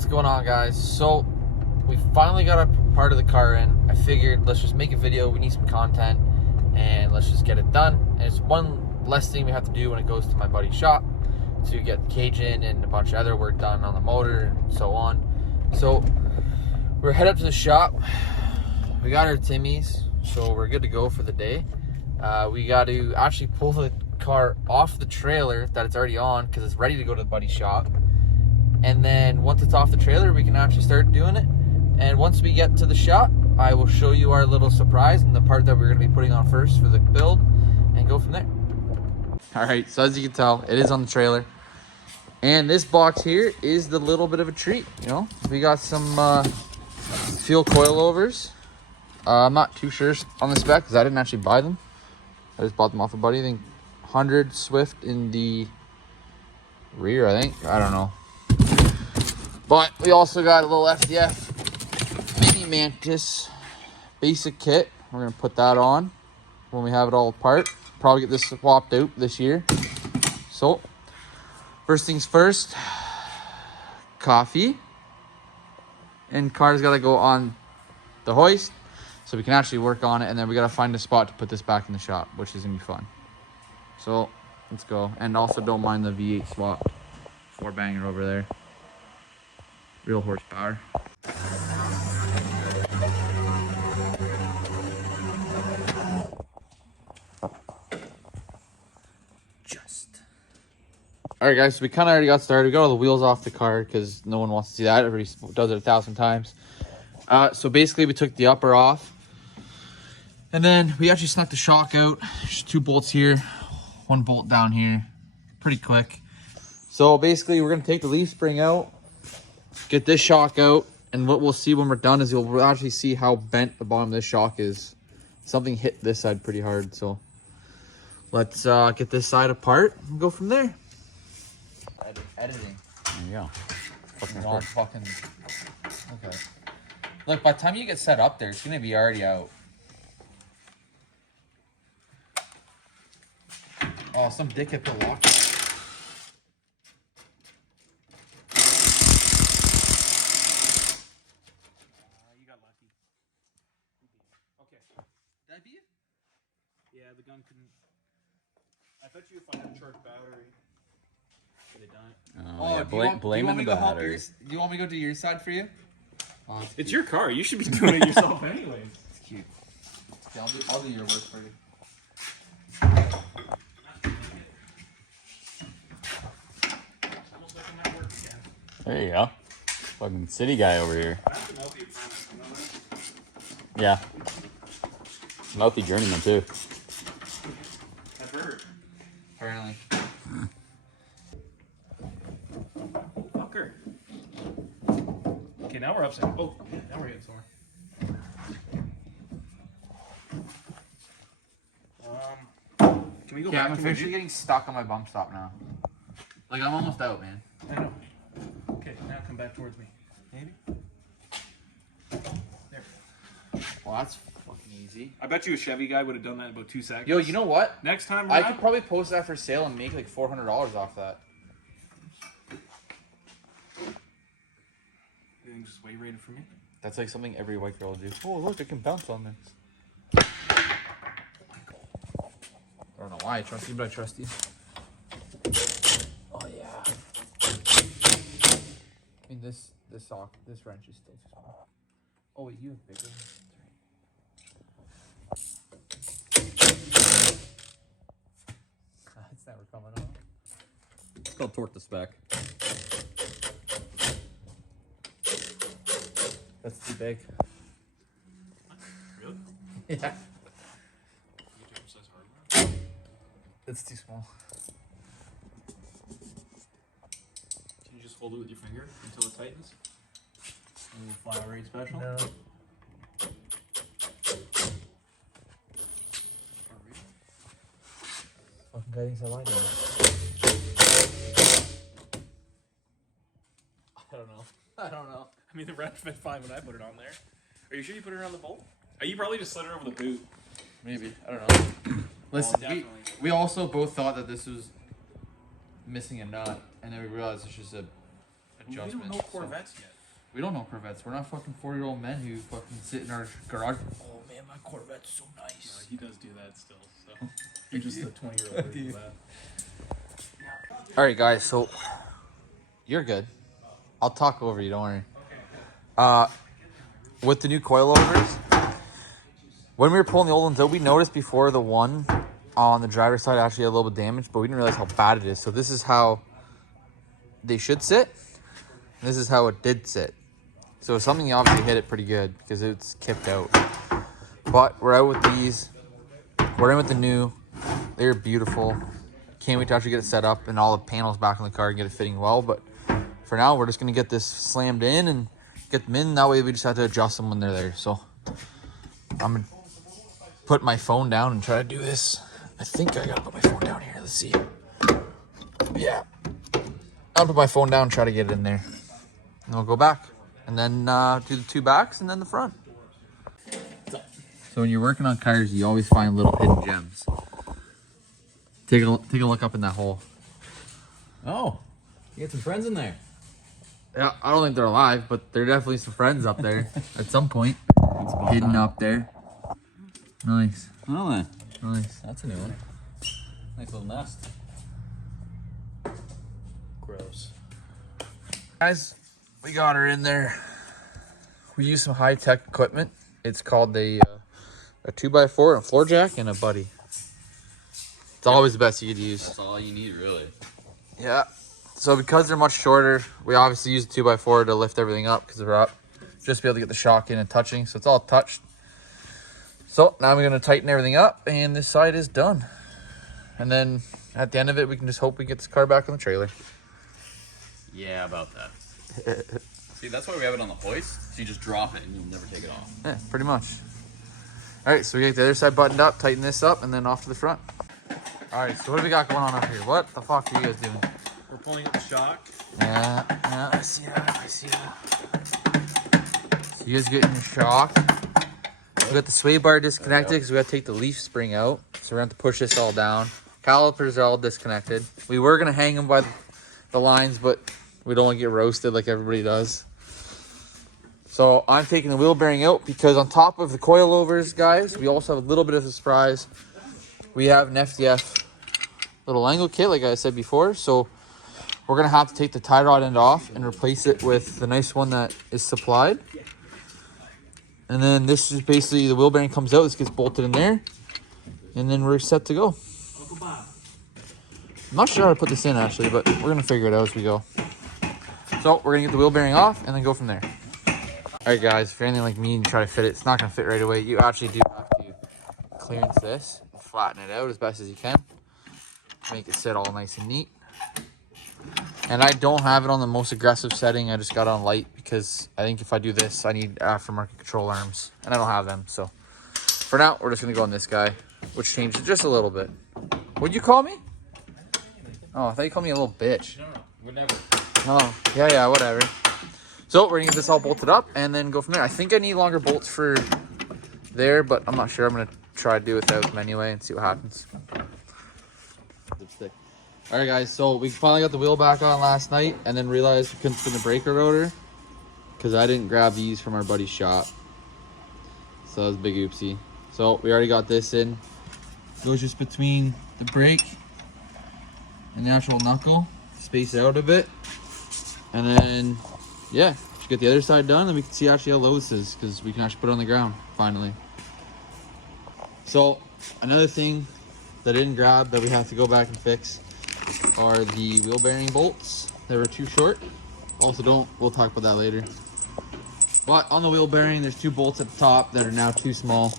What's going on, guys? So we finally got a part of the car in. I figured let's just make a video. We need some content and let's just get it done. And it's one less thing we have to do when it goes to my buddy's shop to get the cage in and a bunch of other work done on the motor and so on. So we're headed up to the shop. We got our Timmies, so we're good to go for the day. We got to actually pull the car off the trailer that it's already on because it's ready to go to the buddy's shop. And then once it's off the trailer, we can actually start doing it. And once we get to the shop, I will show you our little surprise and the part that we're going to be putting on first for the build and go from there. All right, so as you can tell, it is on the trailer. And this box here is the little bit of a treat, you know. We got some Feal coilovers. I'm not too sure on the spec because I didn't actually buy them. I just bought them off a buddy. I think 100 Swift in the rear, I think. I don't know. But we also got a little FDF Mini Mantis basic kit. We're going to put that on when we have it all apart. Probably get this swapped out this year. So, first things first, coffee. And car's got to go on the hoist so we can actually work on it. And then we got to find a spot to put this back in the shop, which is going to be fun. So, let's go. And also don't mind the V8 swapped 4-banger over there. Real horsepower. Alright guys, so we kind of already got started. We got all the wheels off the car because no one wants to see that. Everybody does it 1,000 times. So basically we took the upper off. And then we actually snuck the shock out. There's 2 bolts here, 1 bolt down here. Pretty quick. So basically we're going to take the leaf spring out, get this shock out, and what we'll see when we're done is you'll actually see how bent the bottom of this shock is. Something hit this side pretty hard, so let's get this side apart and go from there. Editing. There you go. Fucking. Okay. Look, by the time you get set up there, it's gonna be already out. Oh, some dickhead put lock. You got lucky. Okay. Did I beat it? Yeah, the gun couldn't. I bet you if I had a charged battery, could have done it. Oh, yeah. Blaming the battery. Do you want me to go to your side for you? Oh, It's your car. You should be doing it yourself anyways. It's cute. Yeah, I'll do your work for you. Almost like I'm at work again. There you go. Fucking city guy over here. That's an LP apprentice, you know that? Yeah. Mouthy journeyman too. I've heard. Apparently. Fucker. Okay, now we're upside. Oh, yeah, now we're getting somewhere. Can we go Yeah, back I'm to officially getting stuck on my bump stop now. Like, I'm almost out, man. I know. Okay, now come back towards me. Maybe? There. Well, that's fucking easy. I bet you a Chevy guy would have done that in about 2 seconds. Yo, you know what? Next time I around, could probably post that for sale and make like $400 off that. everything's just way rated for me. That's like something every white girl would do. Oh, look, I can bounce on this. I don't know why I trust you, but I trust you. Oh, yeah. I mean, this wrench is still too small. Oh, wait, you have bigger ones. It's never coming on. It's called torque the spec. That's too big. Really? Yeah. It's too small. Can you just hold it with your finger until it tightens? A little flat rate special? No. Fucking guy thinks I like that. I don't know. I mean, the wrench fit fine when I put it on there. Are you sure you put it around the bolt? You probably just slid it over the boot. Maybe. I don't know. Listen, definitely. we also both thought that this was missing a nut, and then we realized it's just a adjustments. We don't know Corvettes yet. We don't know Corvettes. We're not fucking 4-year-old men who fucking sit in our garage. Oh man, my Corvette's so nice. He does do that still, so. You're just a 20-year-old version of that. Alright guys, so you're good. I'll talk over you, don't worry. With the new coilovers, when we were pulling the old ones out, we noticed before the one on the driver's side actually had a little bit of damage, but we didn't realize how bad it is. So this is how they should sit. And this is how it did sit. So something obviously hit it pretty good because it's kipped out. But we're out with these. We're in with the new. They're beautiful. Can't wait to actually get it set up and all the panels back on the car and get it fitting well. But for now, we're just going to get this slammed in and get them in. That way we just have to adjust them when they're there. So I'm going to put my phone down and try to do this. I think I got to put my phone down here. Let's see. Yeah. I'll put my phone down and try to get it in there. And we'll go back. And then do the two backs and then the front. So when you're working on cars, you always find little hidden gems. Take a look up in that hole. Oh, you got some friends in there. Yeah, I don't think they're alive, but there are definitely some friends up there at some point. Hidden up there. Nice. Oh, then. Nice. That's a new one. Nice little nest. Gross. Guys, we got her in there. We use some high-tech equipment. It's called a 2x4, a floor jack, and a buddy. It's always the best you could use. That's all you need, really. Yeah. So because they're much shorter, we obviously use the 2x4 to lift everything up because we're up. Just to be able to get the shock in and touching. So it's all touched. So now we're going to tighten everything up and this side is done. And then at the end of it, we can just hope we get this car back on the trailer. Yeah, about that. See, that's why we have it on the hoist. So you just drop it and you'll never take it off. Yeah, pretty much. All right, so we get the other side buttoned up, tighten this up, and then off to the front. All right, so what do we got going on up here? What the fuck are you guys doing? We're pulling up the shock. Yeah, I see that. So you guys getting your shock. We got the sway bar disconnected because we got to take the leaf spring out. So we're going to have to push this all down. Calipers are all disconnected. We were going to hang them by the lines, but we don't want to get roasted like everybody does. So I'm taking the wheel bearing out because on top of the coilovers, guys, we also have a little bit of a surprise. We have an FDF little angle kit, like I said before. So we're going to have to take the tie rod end off and replace it with the nice one that is supplied. And then this is basically the wheel bearing comes out. This gets bolted in there. And then we're set to go. I'm not sure how to put this in, actually, but we're going to figure it out as we go. So we're going to get the wheel bearing off and then go from there. All right, guys, if you're anything like me and try to fit it, it's not going to fit right away. You actually do have to clearance this and flatten it out as best as you can. Make it sit all nice and neat. And I don't have it on the most aggressive setting. I just got it on light because I think if I do this, I need aftermarket control arms. And I don't have them. So for now, we're just going to go on this guy, which changed it just a little bit. What'd you call me? Oh, I thought you called me a little bitch. No, would never. Oh, yeah, whatever. So we're going to get this all bolted up and then go from there. I think I need longer bolts for there, but I'm not sure. I'm going to try to do without them anyway and see what happens. Dipstick. All right, guys, so we finally got the wheel back on last night and then realized we couldn't spin the breaker rotor because I didn't grab these from our buddy's shop. So that was a big oopsie. So we already got this in. It goes just between the brake and the actual knuckle. Space it out a bit. And then, yeah, just get the other side done and we can see actually how low this is because we can actually put it on the ground, finally. So another thing that I didn't grab that we have to go back and fix are the wheel bearing bolts. They were too short. Also we'll talk about that later. But on the wheel bearing, there's two bolts at the top that are now too small,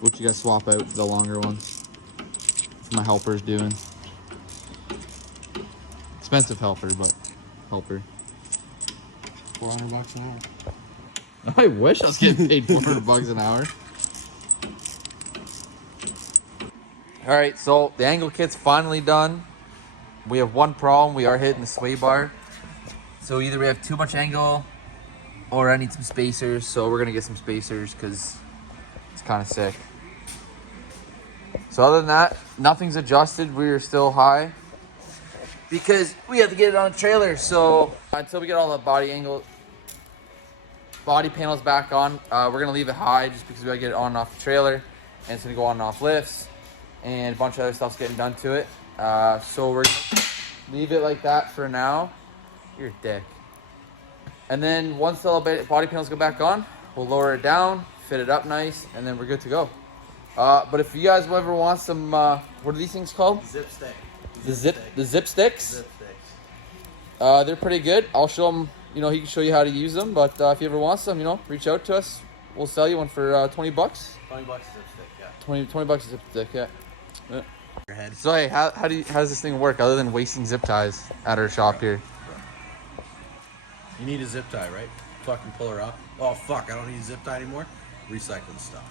which you gotta swap out for the longer ones. That's what my helper's doing. Expensive helper, but helper. $400 an hour. I wish I was getting paid $400 an hour. All right, so the angle kit's finally done. We have one problem. We are hitting the sway bar. So either we have too much angle or I need some spacers. So we're gonna get some spacers because it's kind of sick. So other than that, nothing's adjusted. We are still high. because we have to get it on a trailer. So until we get all the body panels back on, we're gonna leave it high just because we gotta get it on and off the trailer, and it's gonna go on and off lifts, and a bunch of other stuff's getting done to it. So we're gonna leave it like that for now. You're a dick. And then once the body panels go back on, we'll lower it down, fit it up nice, and then we're good to go. But if you guys ever want some, what are these things called? Zip stick. The zip sticks. Zip sticks. They're pretty good. I'll show them. You know, he can show you how to use them. But if you ever want some, you know, reach out to us. We'll sell you one for $20. $20 a zip stick. Yeah. $20 a zip stick. Yeah. Your head. So hey, how does this thing work other than wasting zip ties at our shop here? You need a zip tie, right? Fucking pull her up. Oh fuck! I don't need a zip tie anymore. Recycling stuff.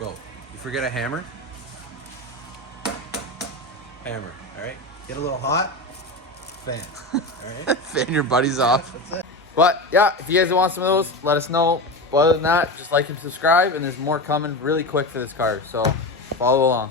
Go. You forget a hammer. Hammer. All right. Get a little hot. Fan. All right. Fan your buddies off. That's it. But yeah, if you guys want some of those, let us know. But other than that, just like and subscribe, and there's more coming really quick for this car. So follow along.